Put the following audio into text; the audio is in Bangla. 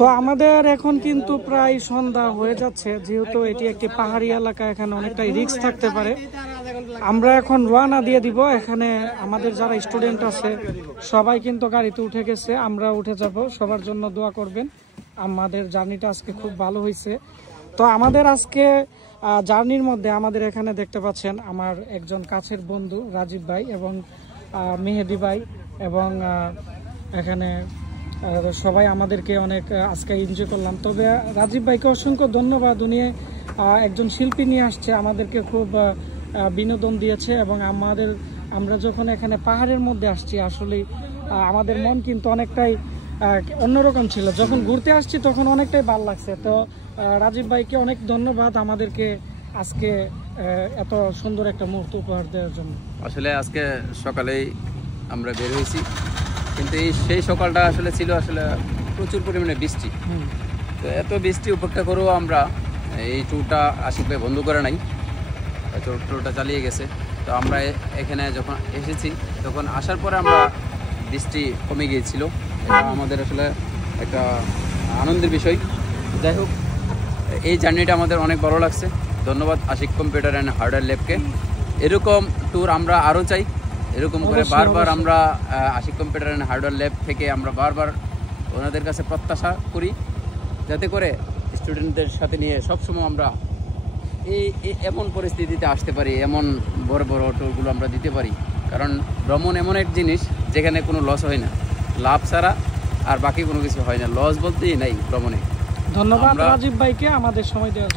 তো আমাদের এখন কিন্তু প্রায় সন্ধ্যা হয়ে যাচ্ছে, যেহেতু এটি একটি পাহাড়ি এলাকা, এখানে অনেকটাই রিস্ক থাকতে পারে। আমরা এখন রওনা দিয়ে দিব। এখানে আমাদের যারা স্টুডেন্ট আছে সবাই কিন্তু গাড়িতে উঠে গেছে, আমরা উঠে যাব। সবার জন্য দোয়া করবেন। আমাদের জার্নিটা আজকে খুব ভালো হয়েছে। তো আমাদের আজকে জার্নির মধ্যে আমাদের এখানে দেখতে পাচ্ছেন আমার একজন কাছের বন্ধু রাজীব ভাই এবং মেহেদি ভাই, এবং এখানে সবাই আমাদেরকে অনেক আজকে এনজয় করলাম। তবে রাজীব ভাইকে অসংখ্য ধন্যবাদ। উনি একজন শিল্পী নিয়ে আসছে, আমাদেরকে খুব বিনোদন দিয়েছে। এবং আমরা যখন এখানে পাহাড়ের মধ্যে আসছি, আসলে আমাদের মন কিন্তু অনেকটাই অন্যরকম ছিল। যখন ঘুরতে আসছি তখন অনেকটাই ভালো লাগছে। তো রাজীব ভাইকে অনেক ধন্যবাদ আমাদেরকে আজকে এত সুন্দর একটা মুহূর্ত উপহার দেওয়ার জন্য। আসলে আজকে সকালেই আমরা বের হয়েছি, কিন্তু সেই সকালটা আসলে ছিল প্রচুর পরিমাণে বৃষ্টি। তো এত বৃষ্টি উপেক্ষা করেও আমরা এই ট্যুরটা আশিক ভাই বন্ধ করে নাই, ট্যুরটা চালিয়ে গেছে। তো আমরা এখানে যখন এসেছি তখন আসার পরে আমরা বৃষ্টি কমে গিয়েছিল। এটা আমাদের আসলে একটা আনন্দের বিষয়। যাই হোক, এই জার্নিটা আমাদের অনেক ভালো লাগছে। ধন্যবাদ আশিক কম্পিউটার অ্যান্ড হার্ডওয়্যার ল্যাবকে। এরকম ট্যুর আমরা আরও চাই। এরকম করে বারবার আমরা Ashik computer and hardware lab থেকে আমরা বারবার ওনাদের কাছে প্রত্যাশা করি, যাতে করে স্টুডেন্টদের সাথে নিয়ে সবসময় আমরা এমন পরিস্থিতিতে আসতে পারি, এমন বড় বড় ট্যুরগুলো আমরা দিতে পারি। কারণ ভ্রমণ এমন এক জিনিস যেখানে কোনো লস হয় না, লাভ ছাড়া আর বাকি কোনো কিছু হয় না। লস বলতেই নাই ভ্রমণে। ধন্যবাদ রাজীব ভাইকে আমাদের সময় দেওয়ার জন্য।